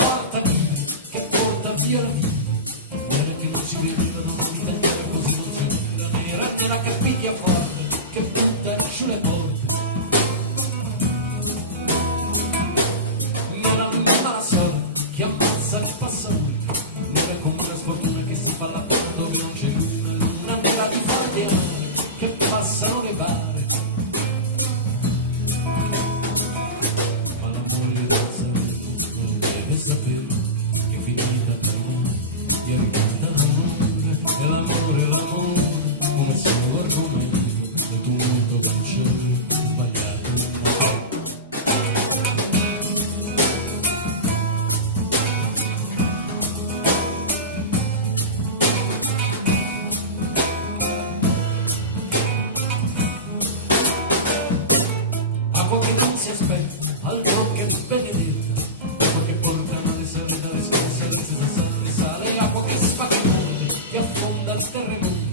porta via, che porta via la vita. Nera che non si vedeva, non si vedeva, così non si vedeva. Nera, nera che picchia forte, che butta giù le porte. Nera la mala sorte, che ammazza e passa lui. Nera come una sfortuna che si fa la porta dove non c'è luna. Luna nera di forti anni, che passano le bare. Sapere che è finita per noi, è arrivata l'amore, e l'amore, l'amore, come solo argomento, e tu molto piacere, sbagliato. Acqua che non si aspetta, altro che benedetta, acqua che porta male sale dalle scorse, sale, acqua che spacca il mondo, che affonda il terremoto.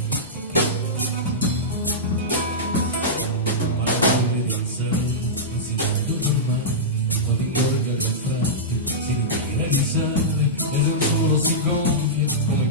Ma la torre di Ansel non si mondo ormai, quando ingorga gli anfratti, si ritira di sale, e se un solo si gonfia, come